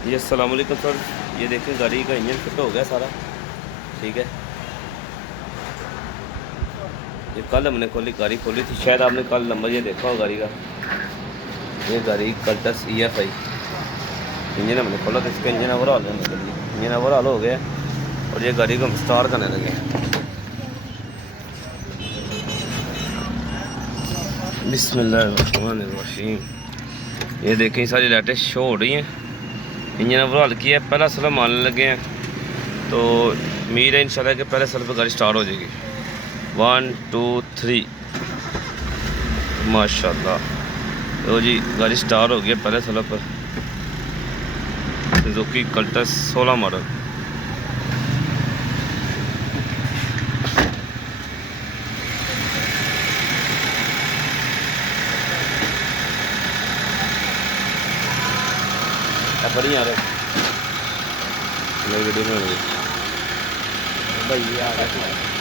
जी अस्सलाम वालेकुम सर। ये देखें गाड़ी का इंजन फिट हो गया सारा, ठीक है। ये कल हमने गाड़ी खोली थी, शायद आपने कल नंबर ये देखा हो गाड़ी का। ये गाड़ी कल्टस EFI इंजन हमने खोला था, इसका इंजन ओवरऑल होने के लिए इंजन ओवरऑल हो गया और ये गाड़ी को हम स्टार्ट करने लगे। बिस्मिल्लाहिर्रहमानिर्रहीम। ये देखें सारी लाइटें शो हो रही हैं, इंजन ओवरऑल किया है, पहला सलम मारने लगे हैं। तो उम्मीद है इंशाल्लाह कि पहले सल पर गाड़ी स्टार्ट हो जाएगी। 1 2 3 माशाल्लाह। तो जी गाड़ी स्टार्ट हो गई पहले सल पर, सुजुकी कल्टस 16 मॉडल। बढ़िया यार, मेरी वीडियो में भाई आ गया।